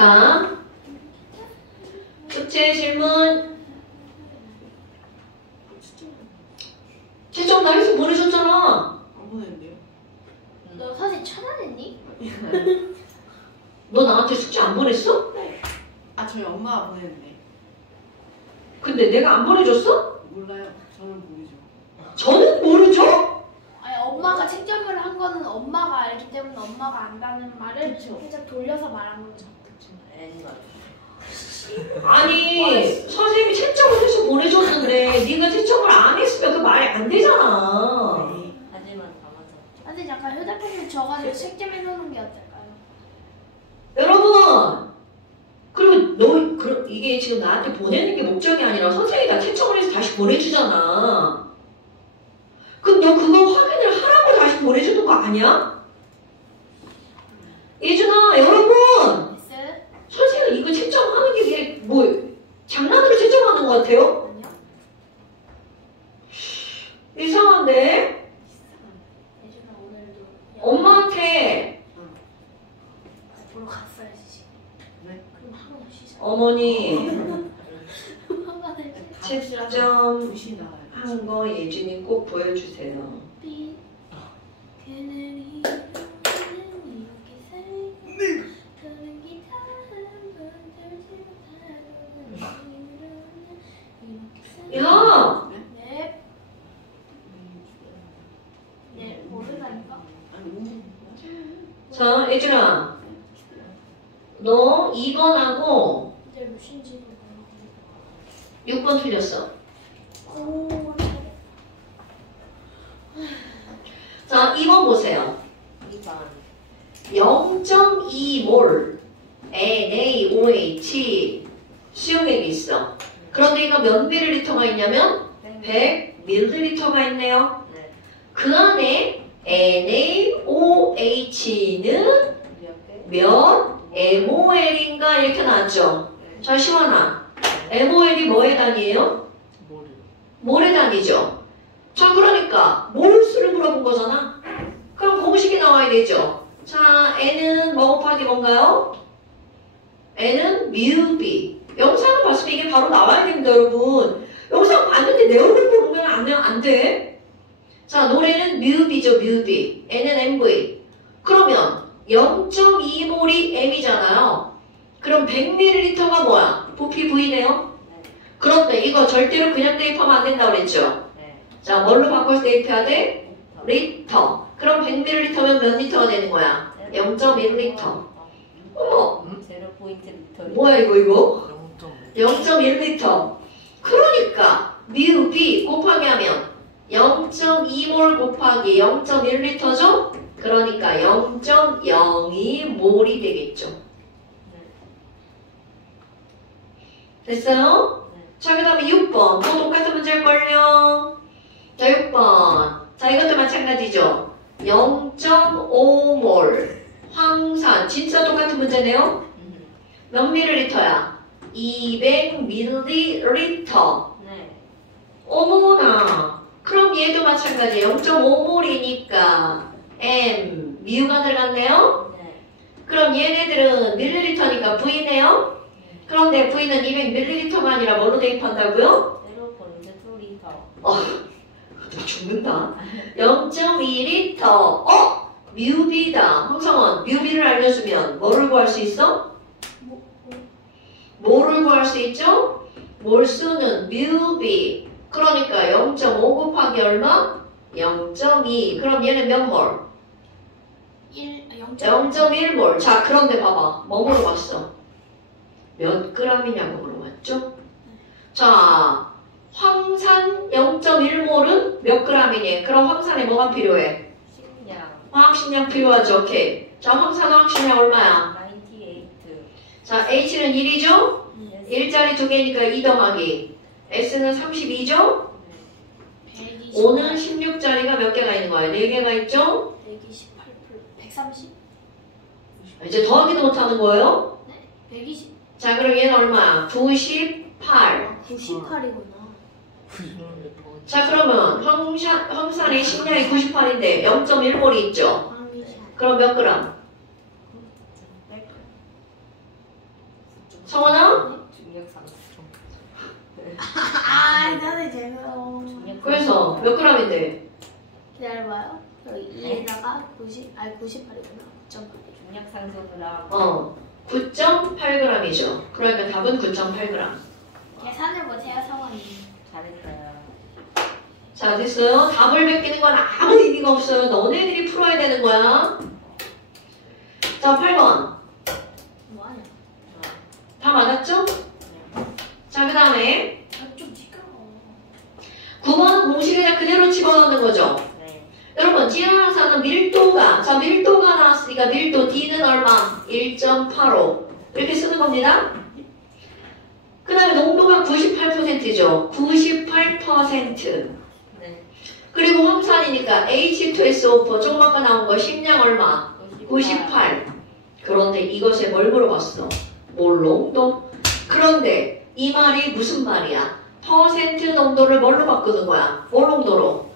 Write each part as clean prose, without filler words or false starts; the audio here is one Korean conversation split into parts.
자, 숙제 질문. 채점 나 해서 보내줬잖아. 안 보냈는데요? 너 사진 찾아냈니? 너 나한테 숙제 안 보냈어? 네. 아 저희 엄마가 보냈는데. 근데 내가 안 보내줬어? 몰라요. 저는 모르죠. 저는 모르죠? 아니 엄마가 책정을 한 거는 엄마가 알기 때문에 엄마가 안다는 말을 그쵸. 살짝 돌려서 말한 거죠. 아니 선생님이 채점을 해서 보내줬는데 네가 채점을 안 했으면 그 말이 안 되잖아. 네. 하지만 다 맞아. 근데 약간 휴대폰에 줘가지고 책정해 놓는 게 어떨까요? 여러분, 그리고 이게 지금 나한테 보내는 게 목적이 아니라 선생님이 다 채점을 해서 다시 보내주잖아. 그럼 너 그거 확인을 하라고 다시 보내주는 거 아니야? 예준아, 여러분, S? 선생님 이거 채점하는 게 그냥 뭐 장난으로 채점하는 것 같아요? 아니요? 이상한데? 예준아 오늘도 엄마한테 보러 갔어야지. 네. 그럼 하루 쉬자. 어머니 채점 채점 2시 나와요. 한 거 예준이 꼭 보여주세요. 빛 그늘이 이렇게 생 그는 기타 한번 들지 못하고 이렇게 야! 네. 네, 모르다니까. 아니 자, 예준아, 너 2번하고 이제 몇 시인지 6번 틀렸어. 오, 자, 2번 보세요. 2번. 0.2몰 NaOH 수용액이 있어. 그런데 이거 몇 밀리리터가 있냐면 100밀리리터가 있네요. 네. 그 안에 NaOH는 몇 MOL인가 이렇게 나왔죠. 자, 시원아, MOL이 뭐의 단위예요? 몰의 단위죠. 자, 그러니까 몰수를 물어본 거잖아. 그럼 공식이 나와야 되죠. 자, N은 뭐 곱하기 뭔가요? N은 뮤B. 영상을 봤으면 이게 바로 나와야 됩니다, 여러분. 영상 봤는데 내 얼굴 보면 안 돼. 자, 노래는 뮤비죠, 뮤비. N은 MV. 그러면 0.2몰이 M이잖아요. 그럼 100ml가 뭐야? 부피 V네요. 그런데 이거 절대로 그냥 대입하면 안 된다고 그랬죠? 네. 자, 뭘로 바꿔서 대입해야 돼? 리터. 그럼 100ml면 몇 리터가 되는 거야? 0.1리터. 어머, 0.1 리터. 뭐야 이거? 0.1리터. 그러니까 뮤B 곱하기 하면 0.2몰 곱하기 0.1리터죠? 그러니까 0.02몰이 되겠죠. 됐어요? 자, 그 다음에 6번. 또 똑같은 문제일걸요? 자, 6번. 자, 이것도 마찬가지죠? 0.5몰. 황산. 진짜 똑같은 문제네요? 몇 밀리리터야? 200ml. 네. 어머나. 그럼 얘도 마찬가지. 0.5몰이니까 M, 뮤가 들어갔네요? 네. 그럼 얘네들은 밀리리터니까 V네요? 그런데 V는 200ml가 아니라 뭘로 대입한다고요? 0.2 리터. 나 죽는다. 0.2리터. 뮤비다. 황성원, 뮤비를 알려주면 뭐를 구할 수 있어? 뭐를 구할 수 있죠? 몰수는 뮤비. 그러니까 0.5 곱하기 얼마? 0.2. 그럼 얘는 몇 몰? 0.1몰. 자, 그런데 봐봐. 뭐 물어봤어? 몇 g이냐고 물어봤죠? 자, 황산 0.1몰은 몇 g이니? 그럼 황산에 뭐가 필요해? 식량. 화학식량 필요하죠. 오케이. 자, 황산 화학식량 얼마야? 98. 자, H는 1이죠? Yes. 1자리 2개니까 2 더하기. S는 32죠? 120. 5는 16자리가 몇 개가 있는 거야? 4개가 있죠? 128 130? 이제 더하기도 못하는 거예요? 네? 120. 자, 그럼 얘는 얼마야? 98. 98이구나. 자, 그러면 황산의 식량이 98인데 0.1몰이 있죠? 그럼 몇 그램? 성원아? 중력 상승. 아, 나는 재미없어. 그래서 몇 g인데? 기다려봐요. 여기 2에다가 98이구나. 9.8. 중력 상승이랑 9.8g이죠. 그러니까 답은 9.8g. 계산을 못해요, 성원이. 잘했어요. 자, 됐어요? 답을 베끼는 건 아무 의미가 없어요. 너네들이 풀어야 되는 거야. 자, 8번. 뭐하냐? 다 맞았죠? 자, 그 다음에 좀 시끄러워. 9번은 공식에다 그대로 집어넣는 거죠. 네. 여러분, 지연항사는 밀도가, 자, 밀도가 나왔으니까 밀도 D는 얼마? 1.85. 이렇게 쓰는 겁니다. 그 다음에 농도가 98%죠. 98%. 네. 그리고 황산이니까 H2SO4 조금 아까 나온 거 식량 얼마? 98. 그런데 이것에 뭘 물어봤어? 몰농도. 그런데 이 말이 무슨 말이야? 퍼센트 농도를 뭘로 바꾸는 거야? 몰농도로.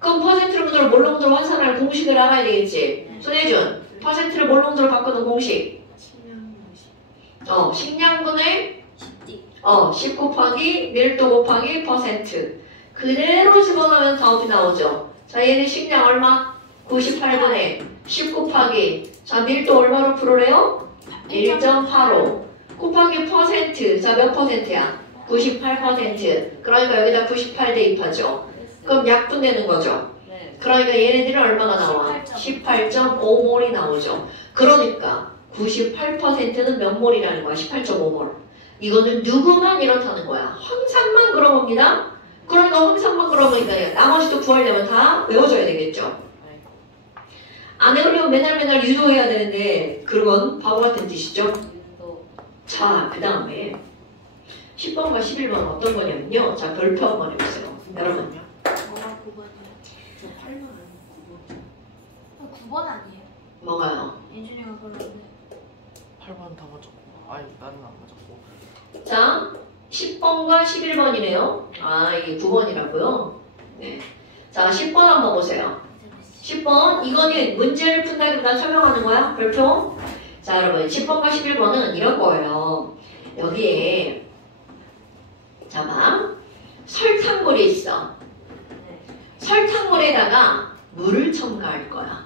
그럼 퍼센트 농도를 몰농도로 환산할 공식을 알아야 되겠지? 손혜준, 퍼센트를 몰농도로 바꾸는 공식. 식량분의 10 곱하기 밀도 곱하기 퍼센트. 그대로 집어넣으면 답이 나오죠. 자, 얘는 식량 얼마? 98분의 10 곱하기, 자, 밀도 얼마로 풀으래요? 1.85 곱하기 퍼센트. 자, 몇 퍼센트야? 98%. 그러니까 여기다 98 대입하죠. 그럼 약분되는 거죠. 네. 그러니까 얘네들은 얼마가 나와? 18.5몰이 나오죠. 그러니까 98%는 몇 몰이라는 거야? 18.5몰. 이거는 누구만 이렇다는 거야? 황산만 그런 겁니다. 그러니까 황산만 그러니까 나머지도 구하려면 다 외워줘야 되겠죠. 안 외우려면 맨날 유도해야 되는데 그건 바보 같은 짓이죠. 유도. 자, 그 다음에 10번과 11번 어떤 거냐면요. 자, 별표 한번 해보세요. 여러분. 뭐가 9번이야? 저 8번 아니고 9번. 9번 아니에요? 뭐가요? 예준이가 그러는데. 8번 다 맞췄고. 아니 나는 안 맞췄고. 자, 10번과 11번이네요. 아, 이게 9번이라고요? 네. 자, 10번 한번 보세요. 10번, 이거는 문제를 푼다기보다 설명하는 거야? 별표? 자, 여러분, 10번과 11번은 이런 거예요. 여기에, 자, 봐. 설탕물이 있어. 설탕물에다가 물을 첨가할 거야.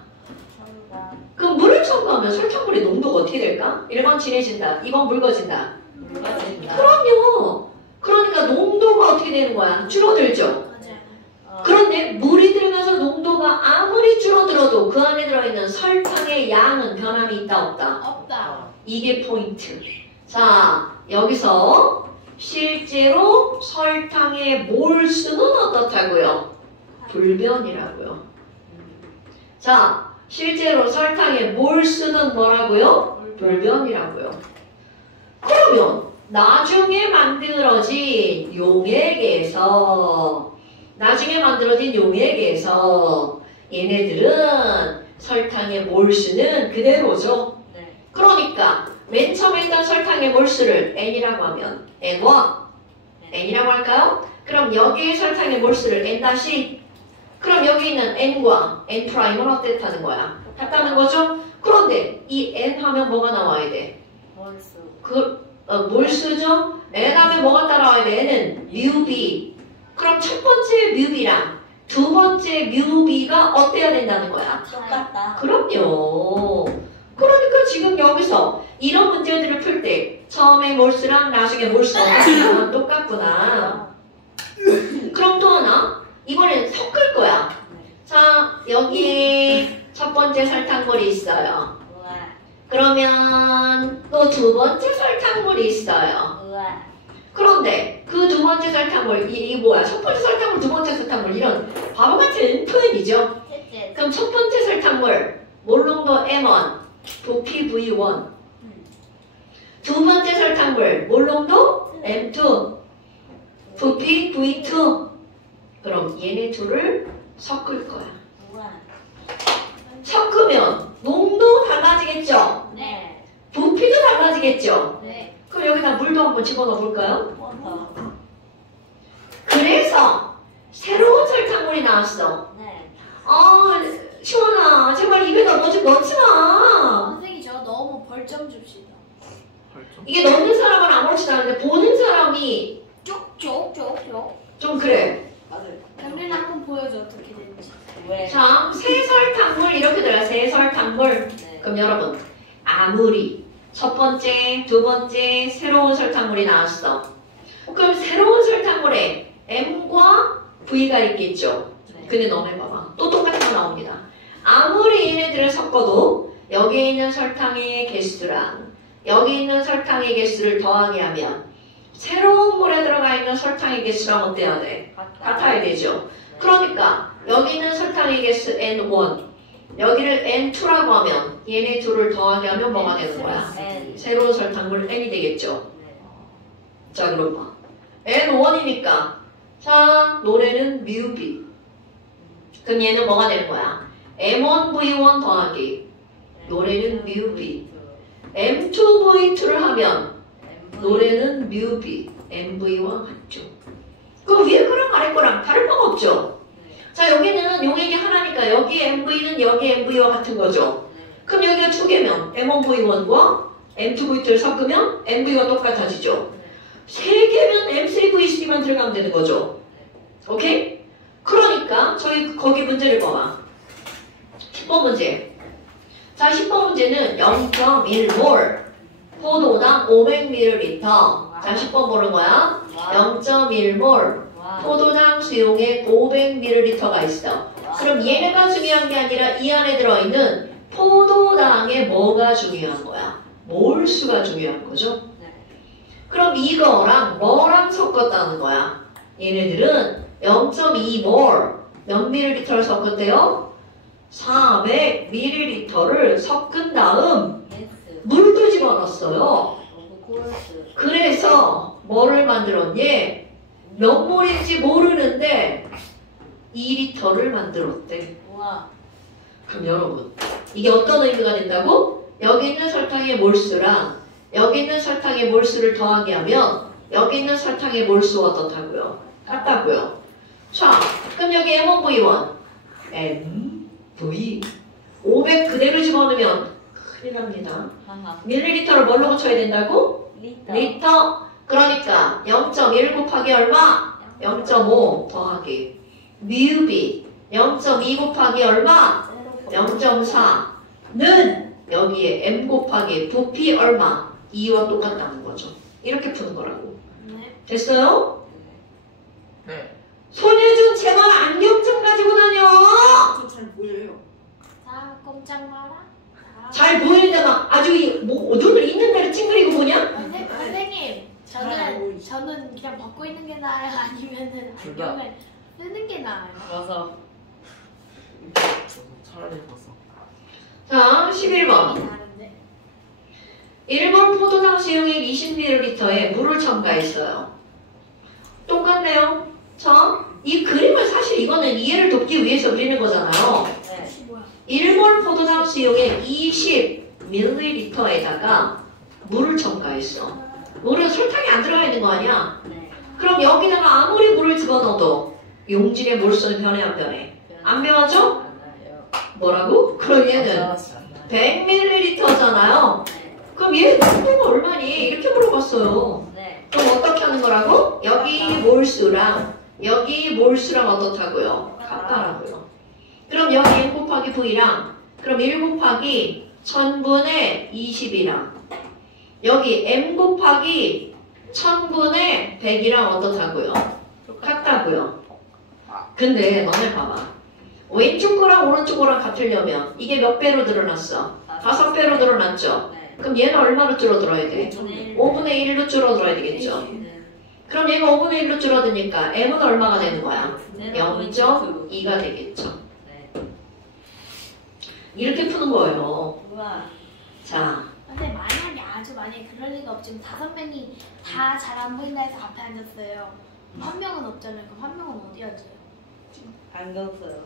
첨가. 그럼 물을 첨가하면 설탕물의 농도가 어떻게 될까? 1번 진해진다, 2번 묽어진다. 묽어진다. 그럼요. 그러니까 농도가 어떻게 되는 거야? 줄어들죠. 맞아요. 그런데 물이 들면서 농도가 아무리 줄어들어도 그 안에 들어있는 설탕의 양은 변함이 있다 없다? 없다. 이게 포인트. 자, 여기서 실제로 설탕의 몰수는 어떻다고요? 불변이라고요. 자, 실제로 설탕의 몰수는 뭐라고요? 불변이라고요. 그러면 나중에 만들어진 용액에서 얘네들은 설탕의 몰수는 그대로죠. 네. 그러니까 맨 처음에 있던 설탕의 몰수를 N이라고 하면 N1, N이라고 할까요? 그럼 여기에 설탕의 몰수를 N-, 그럼 여기 있는 N과 N'은 어땠다는 거야? 같다는 거죠? 그런데 이 N 하면 뭐가 나와야 돼? 몰수. 몰수죠? N 하면 뭐가 따라와야 돼? N은 뮤비. 그럼 첫 번째 뮤비랑 두 번째 뮤비가 어때야 된다는 거야? 똑같다. 그럼요. 그러니까 지금 여기서 이런 문제들을 풀 때 처음에 몰수랑 나중에 몰수가 똑같구나. 그럼 또 하나, 이번엔 섞을 거야. 자, 여기에 첫 번째 설탕물이 있어요. 우와. 그러면 또 두 번째 설탕물이 있어요. 우와. 그런데 그 두 번째 설탕물, 이게 뭐야? 첫 번째 설탕물, 두 번째 설탕물, 이런 바보 같은 표현이죠. 셋째. 그럼 첫 번째 설탕물, 몰농도 M1, 부피 V1. 두 번째 설탕물, 몰농도 M2, 부피 V2. 그럼 얘네 둘을 섞을 거야. 우와. 섞으면 농도 달라지겠죠? 네. 부피도 달라지겠죠? 네. 그럼 여기다 물도 한번 집어넣어 볼까요? 워터. 그래서 새로운 설탕물이 나왔어. 네. 아, 시원아, 제발 입에다 뭐 좀 넣지 마. 선생님 저 너무 벌점 줍시다. 벌점. 이게 넣는 사람은 아무렇지도 않은데 보는 사람이 쪽쪽쪽쪽. 좀 그래. 맞아요. 경리는 한번 보여줘 어떻게 되는지. 왜? 자, 새설탕물 이렇게 들어요. 새설탕물. 네. 그럼 여러분 아무리 첫 번째, 두 번째 새로운 설탕물이 나왔어. 그럼 새로운 설탕물에 M과 V가 있겠죠. 네. 근데 너네 봐봐. 또 똑같은 거 나옵니다. 아무리 얘네들을 섞어도 여기에 있는 설탕의 개수랑 여기 있는 설탕의 개수를 더하게 하면 새로운 물에 들어가 있는 설탕의 개수랑 어때야 돼? 같아야 되죠. 그러니까 여기 있는 설탕의 개수 N1 여기를 N2라고 하면 얘네 둘을 더하게 하면 뭐가 되는 거야? N. 새로운 설탕물 N이 되겠죠. 네. 자 그럼 봐. N1이니까 자 노래는 뮤비. 그럼 얘는 뭐가 되는 거야? M1V1 더하기 노래는 뮤비. M2V2를 하면 노래는 뮤비. MV와 같죠. 그 위에 거랑 아래 거랑 다를 바가 없죠. 자 여기는 용액이 하나니까 여기 MV는 여기 MV와 같은 거죠. 그럼 여기가 두 개면 M1V1과 M2V2를 섞으면 MV와 똑같아지죠. 세 개면 M3V3만 들어가면 되는 거죠. 오케이? 그러니까 저희 거기 문제를 봐봐. 10번 문제. 자 10번 문제는 0.1몰 포도당 500ml. 자 10번 보는 거야. 0.1몰 포도당 수용액 500ml가 있어. 그럼 얘네가 중요한 게 아니라 이 안에 들어있는 포도당의 뭐가 중요한 거야? 몰수가 중요한 거죠. 그럼 이거랑 뭐랑 섞었다는 거야? 얘네들은 0.2몰 몇 ml를 섞었대요? 400ml를 섞은 다음 물도 집어넣었어요. 그래서 뭐를 만들었니? 몇 몰인지 모르는데 2리터를 만들었대. 우와. 그럼 여러분 이게 어떤 의미가 된다고? 여기 있는 설탕의 몰수랑 여기 있는 설탕의 몰수를 더하게 하면 여기 있는 설탕의 몰수가 어떻다고요? 같다고요. 자 그럼 여기 M1V1 MV 500 그대로 집어넣으면 큰일 납니다. 밀리리터를 뭘로 고쳐야 된다고? 리터. 그러니까 0.1 곱하기 얼마? 0.5 더하기 뮤비 0.2 곱하기 얼마? 0.4는 여기에 M 곱하기 부피 얼마? 2와 똑같다는 거죠. 이렇게 푸는 거라고. 네. 됐어요? 네. 소녀준 제발 안경 좀 가지고 다녀. 잘 보여요. 자 꼼짝 마라. 잘 보이는데 막 아주 눈을 있는 대로 찡그리고 보냐? 선생님 잘 알고 저는 있어. 저는 그냥 벗고 있는 게 나아요 아니면은 둘 다. 안경을 쓰는 게 나아요. 맞아. 차라리 벗어. 자 11번 다른데. 일본 포도당 수용액 20ml에 물을 첨가했어요. 똑같네요. 자, 이 그림을 사실 이거는 이해를 돕기 위해서 그리는 거잖아요. 네. 혹시 뭐야? 일본 포도당 수용액 20ml에다가 물을 첨가했어. 물은 설탕이 안 들어가 있는 거 아니야? 네. 그럼 여기다가 아무리 물을 집어넣어도 용질의 몰수는 변해 안 변해? 안 변하죠? 않아요. 뭐라고? 그럼 얘는 않았어. 100ml잖아요. 네. 그럼 얘 농도가 얼마니? 이렇게 물어봤어요. 네. 그럼 어떻게 하는 거라고? 여기 몰수랑 여기 몰수랑 어떻다고요? 같다라고요. 그럼 여기 M 곱하기 V랑 그럼 1 곱하기 1000분의 20이랑 여기 M 곱하기 1000분의 100이랑 어떻다고요? 같다고요. 근데 너네 봐봐. 왼쪽 거랑 오른쪽 거랑 같으려면 이게 몇 배로 늘어났어? 5배로 늘어났죠? 네. 그럼 얘는 얼마로 줄어들어야 돼? 5분의 5분의 1로 줄어들어야 되겠죠? 그럼 얘가 5분의 1로 줄어드니까 M은 얼마가 되는 거야? 0.2가 되겠죠. 네. 이렇게 푸는 거예요. 우와. 자, 근데 만약에 그럴 리가 없지만 5명이 다 잘 안 보인다 해서 앞에 앉았어요. 한 명은 없잖아요. 그럼 한 명은 어디 앉아요? 안경 써요.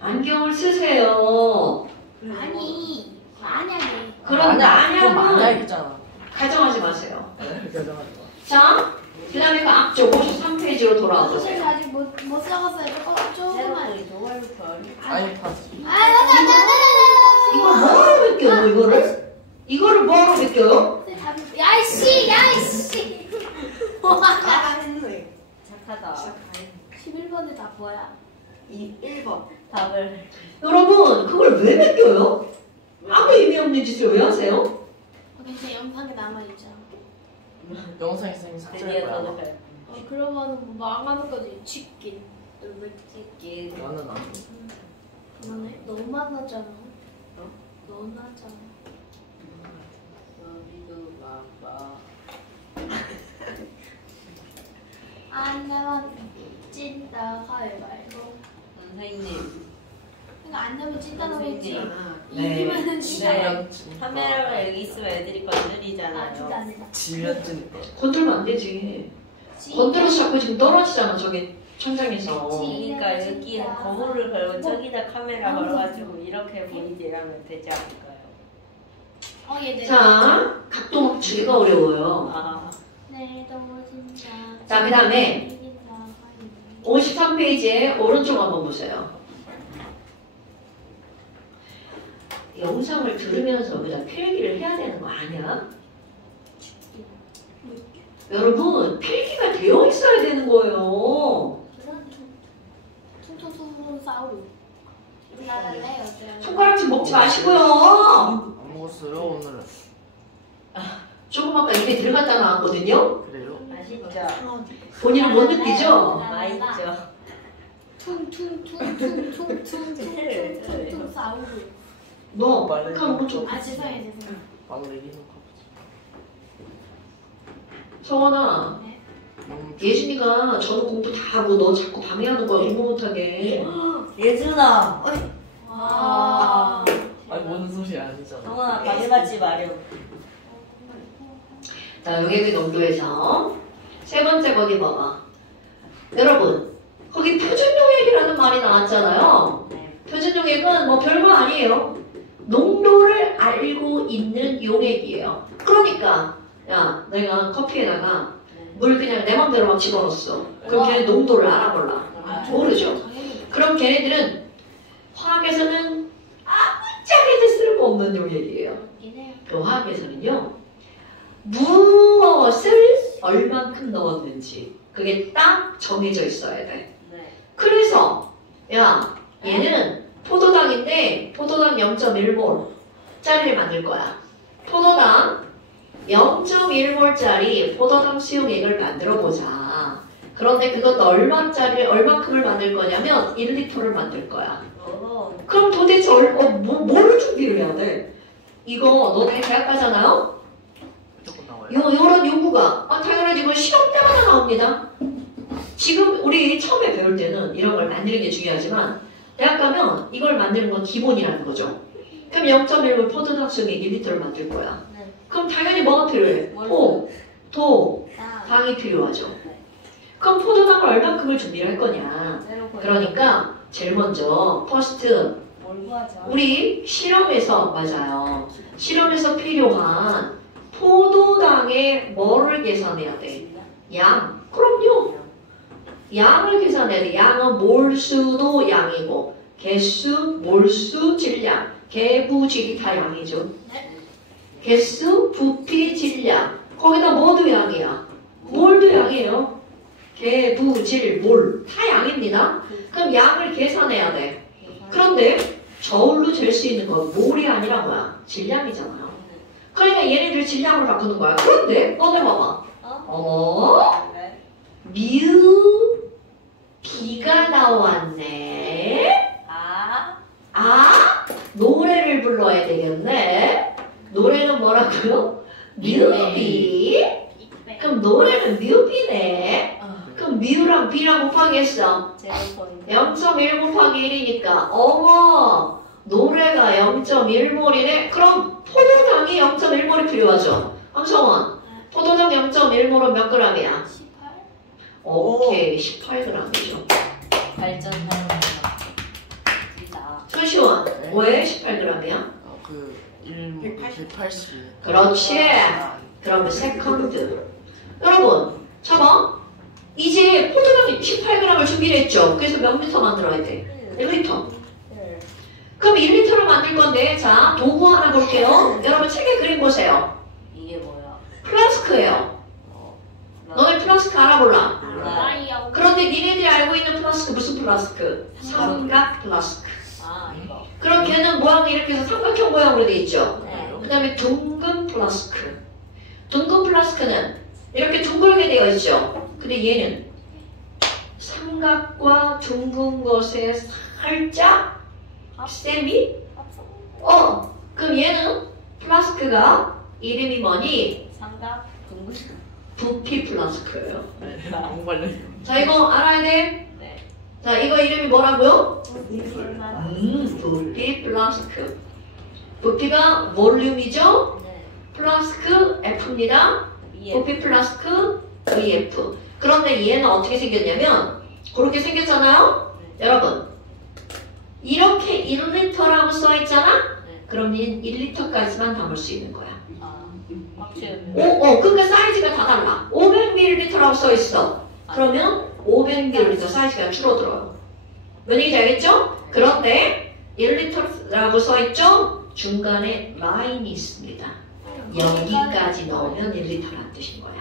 안경을 쓰세요. 아니 만약에 그럼 그건 만약은 만약이잖아. 가정하지 마세요. 네, 결정하지 마. 자, 그 다음에 그 앞쪽 53페이지로 돌아와 사실 보세요. 아직 못 써봤어요. 조금만. 노멀 별. 아니 다. 이걸 뭐하러 벗겨요, 이거를? 이거를 뭐하러 벗겨요? 야 야이씨 야이씨. 와. 했네. 착하다. 11번에 다 뭐야? 1번. 답을. 여러분 그걸 왜 맡겨요? 아무 의미 없는 짓을 왜 하세요? 근데 영상에 남아있죠. 영상 있으면 삭제할 드디어 거야. 답을. 그러면은 뭐 망하는 거지. 치킨. 찍기. 나는 안 돼. 그만해. 너만 하잖아. 너만 하잖아. 머리도 막봐. 안 내면 찐따 가위바위보. 선생님. 그러니까 안 내면 찐따라고 했지. 네. 이기면은 찐따. 지면 카메라가 여기 있으면 애들이 건드리잖아요. 아 진짜 안 된다. 지면 찐따. 건들면 안 되지. 건드려서 자꾸 지금 떨어지잖아 저기 천장에서. 그러니까 여기에 거울을 걸고 저기다 카메라 걸어가지고 이렇게 보이게 이러면 되지 않을까요? 얘 내가. 자 각도 맞추기가 어려워요. 아, 내일도 진짜. 자 그다음에 찐따 가위바위보. 53페이지에 오른쪽 한번 보세요. 영상을 들으면서 여기다 필기를 해야 되는 거 아니야? 여러분 필기가 되어 있어야 되는 거예요. 퉁퉁퉁 싸우고. 나갈래 어때? 손가락질 먹지 마시고요. 안 먹었어요 오늘은. 조금 아까 입에 들어갔다 나왔거든요. 그래요? 맛있죠? 본인은 못 느끼죠? 맛있죠? 퉁퉁퉁퉁퉁퉁퉁퉁퉁 싸우고. 너 그럼 오른쪽. 아 죄송해요. 막 내리는 거. 성원아 네. 예준이가 저는 공부 다 하고 너 자꾸 방해하는 거야 공부 못하게. 예준아! 와. 아니 뭔 소리 아니잖아. 성원아 방해받지 마렴. 자 여기 농도에서 세 번째 거기 봐봐. 여러분 거기 표준용액이라는 말이 나왔잖아요. 네. 표준용액은 뭐 별거 아니에요. 농도를 알고 있는 용액이에요. 그러니까 야 내가 커피에다가 물 그냥 내 맘대로 막 집어넣었어. 그럼 걔네 농도를 알아볼라. 모르죠. 그럼 걔네들은 화학에서는 아무짝에도 쓸모없는 용액이에요. 그 화학에서는요 무엇을 얼만큼 넣었는지 그게 딱 정해져 있어야 돼. 네. 그래서 야 얘는 포도당인데 포도당 0.1몰 짜리를 만들 거야. 포도당 0.1몰짜리 포도당 수용액을 만들어 보자. 그런데 그것도 얼마큼을 만들 거냐면 1리터를 만들 거야. 그럼 도대체 뭐를 준비를 해야 돼? 이거 너네 대학 가잖아요? 무조건 나와요. 요런 요구가 당연하지 이건 시험 때마다 나옵니다. 지금 우리 처음에 배울 때는 이런 걸 만드는 게 중요하지만 대학 가면 이걸 만드는 건 기본이라는 거죠. 그럼 0.1몰 포도당 수용액 1리터를 만들 거야. 네. 그럼 당연히 뭐가 필요해? 당이 필요하죠. 그럼 포도당을 얼만큼을 준비를 할 거냐? 그러니까 제일 먼저 퍼스트 뭘 구하자? 우리 실험에서 맞아요. 실험에서 필요한 포도당의 뭐를 계산해야 돼? 양. 그럼요. 양을 계산해야 돼. 양은 몰수도 양이고 개수, 몰수, 질량, 개부질이 다 양이죠. 개수, 부피, 질량 거기다 뭐도 양이야. 몰도 양이에요. 개부질, 몰 다 양입니다. 그럼 양을 계산해야 돼. 그런데 저울로 잴 수 있는 건 몰이 아니라 뭐야? 질량이잖아요. 그러니까 얘네들 질량으로 바꾸는 거야. 그런데 너네 봐봐. 네. 뮤 비가 나왔네. 노래를 불러야 되겠네. 노래는 뭐라고요? 뮤비. 그럼 노래는 뮤비네. 그럼 뮤랑 비랑 곱하기 했어. 0.1 곱하기 1이니까 어머 노래가 0.1몰이네. 그럼 포도당이 0.1몰이 필요하죠. 황성원 포도당 0.1몰은 몇 g이야? 18? 오케이 18g이죠. 발전하는 손시원 왜 18g이야? 그 180. 그렇지. 그러면 세컨드. 여러분 잡아. 이제 포도당이 18g을 준비했죠. 그래서 몇 리터 만들어야 돼? 1리터. 그럼 1리터를 만들 건데 자 도구 하나 볼게요. 여러분 책에 그림 보세요. 이게 뭐야? 플러스 플라스크예요. 너네 플라스크 알아볼라? 아이야. 그런데 니네들이 알고 있는 플라스크 무슨 플라스크? 삼각 플라스크. 아 이거. 그럼 걔는 모양이 이렇게 해서 삼각형 모양으로 돼 있죠. 네. 그 다음에 둥근 플라스크. 둥근 플라스크는 이렇게 둥글게 되어 있죠. 근데 얘는 삼각과 둥근 것에 살짝 세미? 그럼 얘는 플라스크가 이름이 뭐니? 삼각 둥근. 부피 플라스크예요. 네, 너무 관련. 자, 이거 알아야 돼. 네. 자, 이거 이름이 뭐라고요? 네. 부피 플라스크. 부피가 볼륨이죠? 네. 플라스크 F입니다. 위에. 부피 플라스크 VF. 그런데 얘는 어떻게 생겼냐면 그렇게 생겼잖아요? 네. 여러분 이렇게 1리터라고 써있잖아? 네. 그럼 얘는 1리터까지만 담을 수 있는 거야. 아. 확실히. 그러니까 사이즈가 다 달라. 500ml라고 써있어. 그러면 500ml 사이즈가 줄어들어요. 뭔 얘기인지 알겠죠? 그런데 1리터라고 써있죠? 중간에 라인이 있습니다. 여기까지 넣으면 1리터라는 뜻인 거야.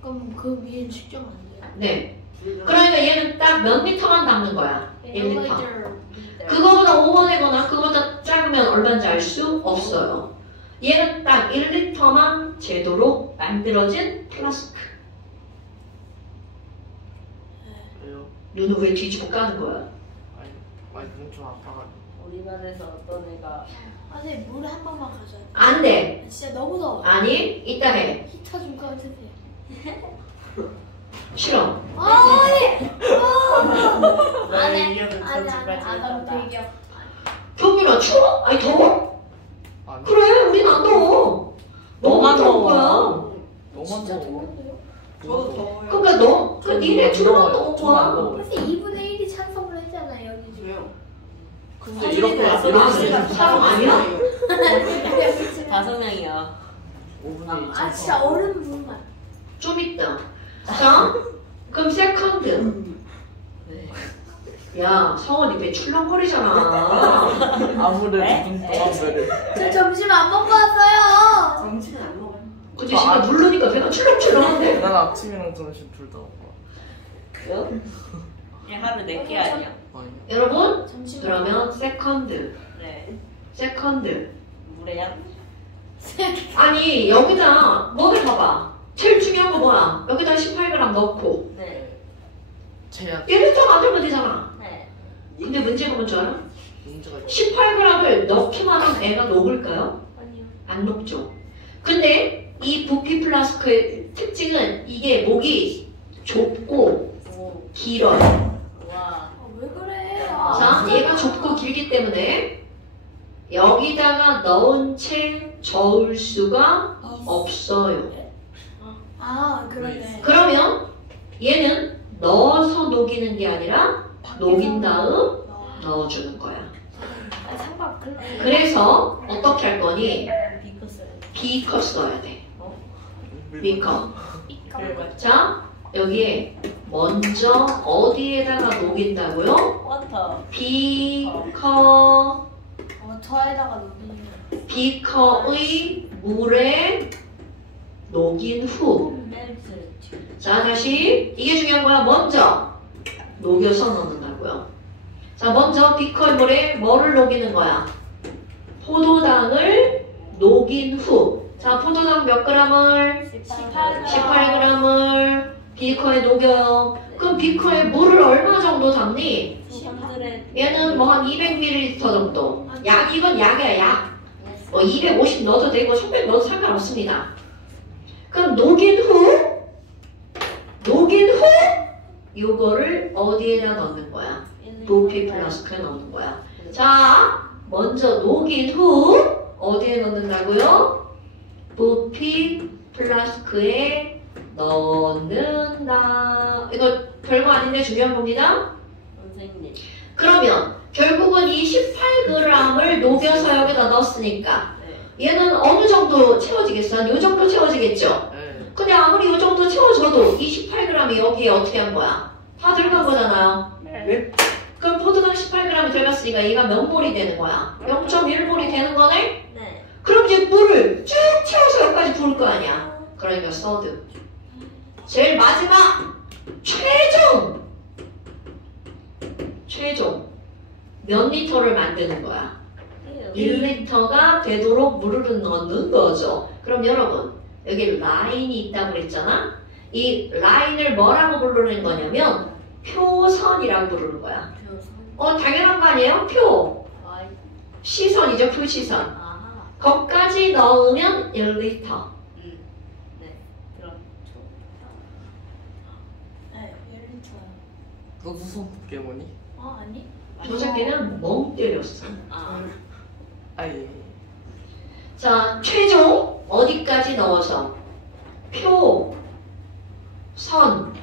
그럼 그 위엔 측정 안 돼요? 네. 그러니까 얘는 딱 몇 리터만 담는 거야. 1리터. 네. 그거보다 5번이거나 그거보다 작으면 얼마인지 알 수 없어요. 얘는 딱 1리터만 제도로 만들어진 플라스크. 왜요? 눈을 왜 뒤집어 까는 거야? 아니 눈 좀 아파가지고. 우리 반에서 어떤 애가 선생님 물 한 번만 가져야 돼. 안 돼. 진짜 너무 더워. 아니, 이따 해. 히터 좀 꺼주세요. 싫어. 아니! 안 해. 이력을 안 전주까지 하면 했다. 되게. 경민아, 추워? 아니, 더워? 아니 그래, 우린 안 더워. 너만 더운 더워. 거야. 너만 진짜 더워. 더운데요? 저도 더워요. 그러니까 너, 그 니네 둘만 더운 저는 안 거야. 더워요. 그래서 2분의 1이 찬성을 했잖아요, 여기. 왜요? 근데 이렇게 사람 아니야? 5명이야. 5분의 1 아, 진짜 얼음 물만. 좀 있다. 자, 그럼 세컨드. 네. 야, 성원이 왜 출렁거리잖아. 아무래도 네? 눈 떠면 저 점심 안 먹고 왔어요. 점심은 안 먹어요. 근데 지금 누르니까 배가 출렁출렁한데. 난 아침이랑 점심 둘 다 먹어. 그래요? 그냥 하루 4개 아니야? 아니. 여러분, 점심 그러면 세컨드. 네. 세컨드. 물에야? 아니, 여기다 뭐를 봐봐. 제일 중요한 거 뭐야? 여기다 18g 넣고 네. 제약 1리터 만들면 되잖아. 네. 근데 문제가 뭔지 알아? 문제가 있어. 18g을 넣기만 하면 애가 녹을까요? 아니요. 안 녹죠. 근데 이 부피 플라스크의 특징은 이게 목이 좁고 오. 길어요. 와. 왜 그래? 자, 얘가 좁고 길기 때문에 여기다가 넣은 채 저을 수가 없어요. 아, 그러네. 그러면 얘는 넣어서 녹이는 게 아니라 녹인 다음 넣어주는 거야. 아, 삼각 그래. 그래서 어떻게 할 거니? 비커 써야 돼. 비커 써야 돼. 비커. 그래가지고. 자, 여기에 먼저 어디에다가 녹인다고요? 워터. 비커. 저에다가 넣는 비커의 물에 녹인 후. 멜트. 자, 다시 이게 중요한 거야. 먼저 녹여서 넣는다고요. 자, 먼저 비커의 물에 뭐를 녹이는 거야? 포도당을 녹인 후. 자, 포도당 몇 g을? 18g을 비커에 녹여요. 그럼 비커에 물을 얼마 정도 담니? 얘는 뭐 한 200ml 정도. 이건 약이야, 약. 뭐 250 넣어도 되고 300 넣어도 상관없습니다. 그럼 녹인 후 요거를 어디에다 넣는 거야? 부피 플라스크에 넣는 거야. 자, 먼저 녹인 후 어디에 넣는다고요? 부피 플라스크에 넣는다. 이거 별거 아닌데 중요한 겁니다. 선생님. 그러면 결국은 이 18g을 녹여서 여기다 넣었으니까 네. 얘는 어느 정도 채워지겠어? 한 요 정도 채워지겠죠? 네. 근데 아무리 요 정도 채워져도 이 18g이 여기에 어떻게 한 거야? 다 들어간 거잖아요. 네. 그럼 포도당 18g이 들어갔으니까 얘가 몇 몰이 되는 거야? 0.1몰이 되는 거네? 네. 그럼 이제 물을 쭉 채워서 여기까지 부을 거 아니야? 그러니까 third. 제일 마지막 최종 몇 리터를 만드는 거야? 1리터가 되도록 물을 넣는 거죠. 그럼 여러분 여기 라인이 있다고 그랬잖아. 이 라인을 뭐라고 부르는 거냐면 표선이라고 부르는 거야. 당연한 거 아니에요? 시선이죠. 표시선. 아하. 거기까지 넣으면 1리터. 네. 그렇죠. 네, 예를 들어요. 너 무슨 포켓몬이? 아니? 저 새끼는 멍 때렸어. 아예. 자, 최종 어디까지 넣어서 표, 선까지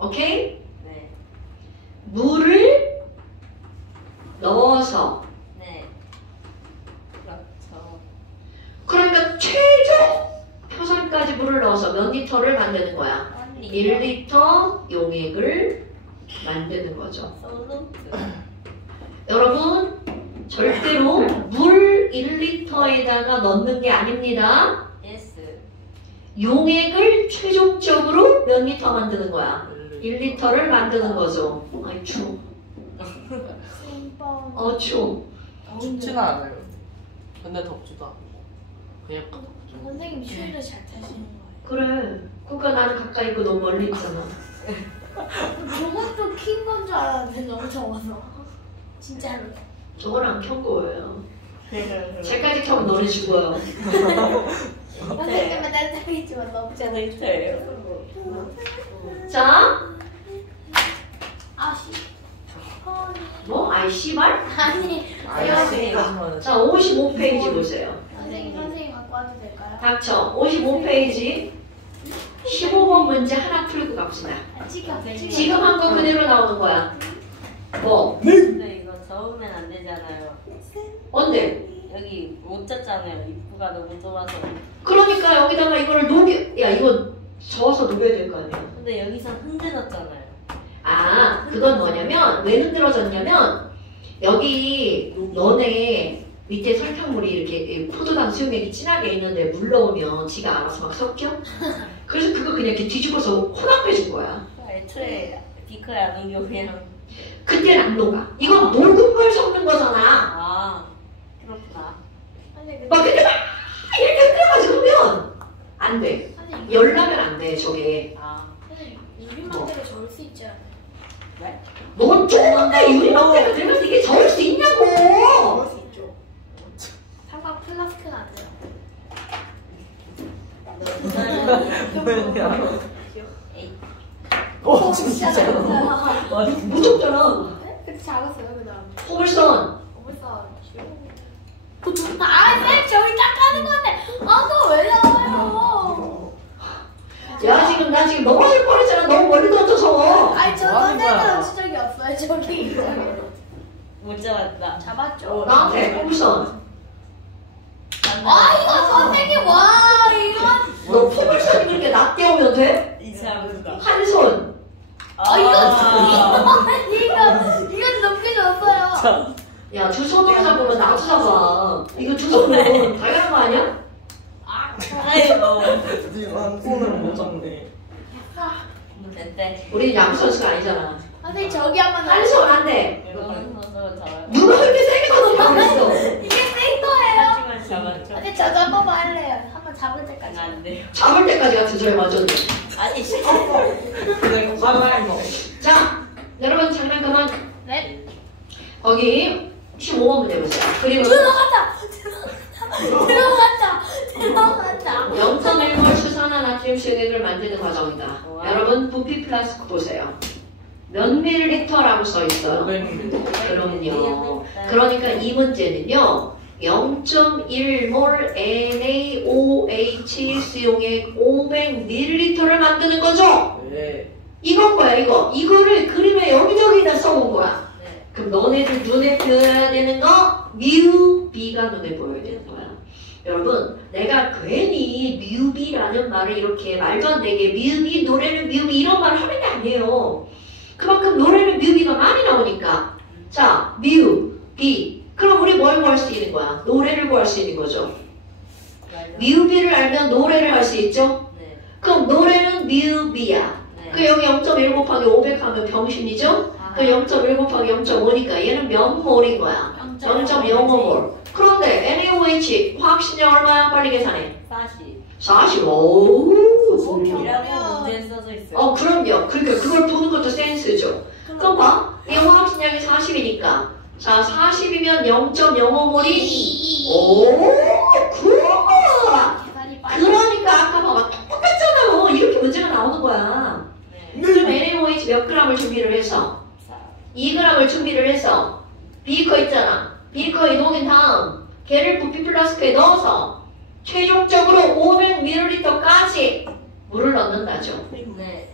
오케이? 네. 물을 넣어서 네. 그렇죠. 그러니까 최종 표선까지 물을 넣어서 몇 리터를 만드는 거야? 1리터 용액을 만드는 거죠. 솔루트. 여러분 절대로 물 1리터에다가 넣는 게 아닙니다. 예스. 용액을 최종적으로 몇 리터 만드는 거야? 1리터를 만드는 거죠. 아이 추워. 추워. 춥지는 않아요. 근데 덥지도 않고. 그냥 선생님 추위를 잘 타시는 거예요. 그래. 그러니까 나는 가까이 있고 너무 멀리 있잖아. 저것도 킨 건 줄 알았는데 너무 적어서. 진짜로. 저걸 안 켠 거예요. 쟤까지 켜면 너네 죽어요. 선생님은 딸딸이지만 너무 저는 히터예요. 자, 아씨. 뭐? 아이 씨발? 아니. 아예. 자, 55페이지 보세요. 선생님 갖고 와도 될까요? 닥쳐. 55페이지 15번 문제 하나 풀고 갑시다. 지금 한 거 그대로 나오는 거야. 뭐? 근데 이거 저으면 안 되잖아요. 언제? 여기 못 짰잖아요. 입구가 너무 좁아서. 그러니까 여기다가 이거를 야 이거 저어서 녹여야 될 거 아니야. 근데 여기서 흔들었잖아요. 아, 그건 뭐냐면 왜 흔들어졌냐면 여기 너네 밑에 설탕물이 이렇게 포도당 수용액이 진하게 있는데 물 넣으면 지가 알아서 막 섞여. 그래서 그거 그냥 이렇게 뒤집어서 혼합 해준 거야. 애초에 비커에 안 옮겨 그냥. 그때는 안 녹아. 이건 녹은 걸 섞는 거잖아. 아 그렇구나. 막 근데 막 이렇게 흔들어가지고 하면 안 돼. 열나면 안 돼, 저게. 아 유리망대를 저을 수 있지 않아요? 왜? 넌 조금만 유리막대를 들면서 이게 저을 수 있냐고! 저을 수 있죠. 사과 플라스크는 안 돼요. 진짜. 무섭잖아. 그때 작았어요, 그 다음. 호불선. 어딨어? 쌤, 저기 딱 하는 건데. 너 왜 나와요? 야, 나 지금 넘어질 뻔했잖아. 너무 멀리 던져서. 아니, 저 뭐 하는 거야? 선생님은 친 적이 없어요, 저기. 못 잡았다. 잡았죠? 나한테 호불선. 이거 선생님, 이거. 너 호불선이 그렇게 낮게 오면 돼? 이상하다. 한 손. 이건 넘겨줬어요. 야, 두 손으로 잡으면 나도 잡아. 이거 두 손으로 당연한 거 아니야? 아이고. 한 손을 못 잡네. 됐대. 우리는 야구 선수가 아니잖아. 선생님, 저기 한번 한 손 안 돼. 이거는 선수가 잡아요. 누가 그렇게 세게 걷어라고 그랬어? 이게 센 거예요. 하지만 잡았죠. 근데 저도 한 번만 할래요. 한번 잡을 때까지. 안 돼요. 잡을 때까지 같은 소리 맞았네. 아니 그래, 가만히 너. 자, 여러분 장난 그만. 네. 거기 15번 문제 보세요. 그리고 들어갔다. 0.1몰 수산화 나트륨 수액을 만드는 과정이다. 우와. 여러분 부피 플라스크 보세요. 몇 밀리리터라고 써 있어요. 500ml. 그럼요. 그러니까 이 문제는요. 0.1몰 NaOH 수용액 500ml를 만드는 거죠. 네. 이건 거야 이거. 이거를 그림에 여기저기다 써본 거야. 네. 그럼 너네들 눈에 보여야 되는 거 뮤비가 눈에 보여야 되는 거야. 여러분 내가 괜히 뮤비라는 말을 이렇게 말도 안 되게 뮤비 노래는 뮤비 이런 말을 하는 게 아니에요. 그만큼 노래는 뮤비가 많이 나오니까. 자, 뮤비. 그럼 우리 뭘 구할 수 있는 거야? 노래를 구할 수 있는 거죠. 뮤비를 알면 노래를 할 수 있죠? 네. 그럼 노래는 뮤비야. 네. 그 여기 0.1 곱하기 500 하면 병신이죠? 그 0.1 곱하기 0.5니까 얘는 몇 몰인 거야? 0.05몰. 그런데 NaOH 화학식량 얼마야? 빨리 계산해. 40. 40. 오. 이라고 문제에 써져 있어요. 그럼요. 그러니까 그걸 보는 것도 센스죠. 그럼 봐. 이 화학식량이 40이니까. 자, 40이면 0.05몰이 오, 그거야. 계산이 빨리. 그러니까 아까 봐봐. 똑같잖아요. 이렇게 문제가 나오는 거야. 네. 그럼 NaOH 몇 g을 준비를 해서 2g을 준비를 해서 비커 있잖아. 비커에 녹인 다음 걔를 부피 플라스크에 넣어서 최종적으로 500ml까지 물을 넣는다죠. 네.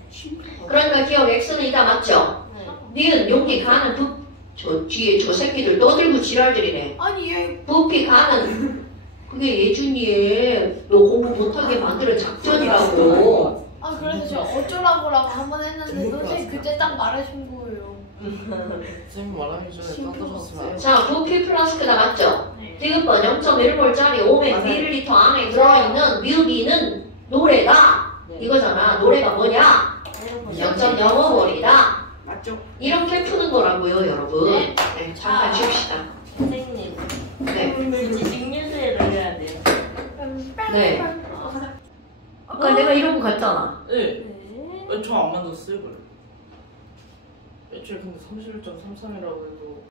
그러니까 기억 X는 이다 맞죠? 네. 니은 용기 가는 저 뒤에 저 새끼들 떠들고 지랄들이네. 아니 얘 부피 가는 그게 예준이의 너 공부 못하게 만드는 작전이라고. 그래서 저 어쩌라고라고 한 번 했는데 선생님 그때 딱 말해준 거예요. 선생님 말하기 전에 떠들었어요. 자, 부피 플라스크다 맞죠? 네. 디귿번 0.1몰짜리 500ml 안에 들어있는 뮤비는 노래다. 네. 이거잖아. 노래가 뭐냐? 0.05몰이다. 맞죠? 이렇게 푸는 거라고요, 여러분. 네. 네, 잠깐 쉽시다. 선생님. 네. 굳이 직류수에 넣어야 돼요. 네. 아까 내가 이런 거 갔잖아. 네. 네. 저 안 만졌어요, 그래. 애초에 근데 31.33이라고 해도